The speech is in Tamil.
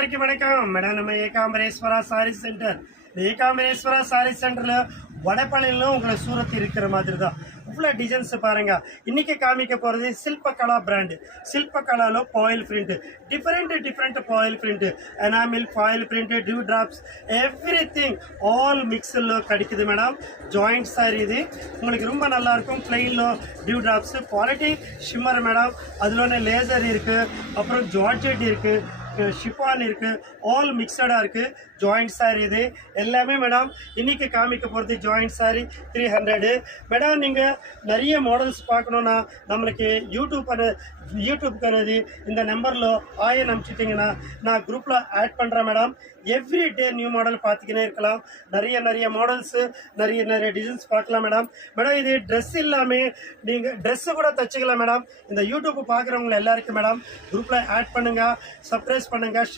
எல்லாருக்கும் வணக்கம் மேடம். நம்ம ஏகாம்பரேஸ்வரா சாரி சென்டர். இந்த ஏகாம்பரேஸ்வரா சாரி சென்டர்ல வடபழனிலும் உங்களை சூரத் இருக்கிற மாதிரி தான் இவ்வளோ டிசைன்ஸ் பாருங்க. இன்னைக்கு காமிக்க போகிறது சில்பகலா பிராண்டு. சில்பகலாలో foil print, different foil print, enamel foil print, dew drops, everything all மிக்ஸில் கிடைக்குது மேடம். ஜாயிண்ட் சாரி இது உங்களுக்கு ரொம்ப நல்லா இருக்கும். பிளெயின்ல dew drops, quality shimmer madam. அதில் லேசர் இருக்கு, அப்புறம் ஜார்ஜெட் இருக்கு, ஷிஃபான் இருக்கு, ஆல் மிக்சடா இருக்கு. ஜாயிண்ட் சாரி இது எல்லாமே மேடம். இன்னைக்கு காமிக்க போகிறது ஜாயிண்ட் சாரி 300 மேடம். நீங்கள் நிறைய மாடல்ஸ் பார்க்கணுன்னா நம்மளுக்கு யூடியூப்க்கு అనేది இந்த நம்பரில் ஆயன் அனுப்பிச்சிட்டிங்கன்னா நான் குரூப்பில் ஆட் பண்ணுறேன் madam. Every day new model பார்த்துக்கினே இருக்கலாம். நிறைய மாடல்ஸு, நிறைய டிசைன்ஸ் பார்க்கலாம் மேடம். மேடம் இது ட்ரெஸ் இல்லாமல் நீங்கள் ட்ரெஸ்ஸு கூட தச்சுக்கலாம் மேடம். இந்த யூடியூப் பார்க்குறவங்க எல்லாருக்கும் மேடம் குரூப்பில் ஆட் பண்ணுங்கள், சப்ஸ்கிரைப் பண்ணுங்கள்.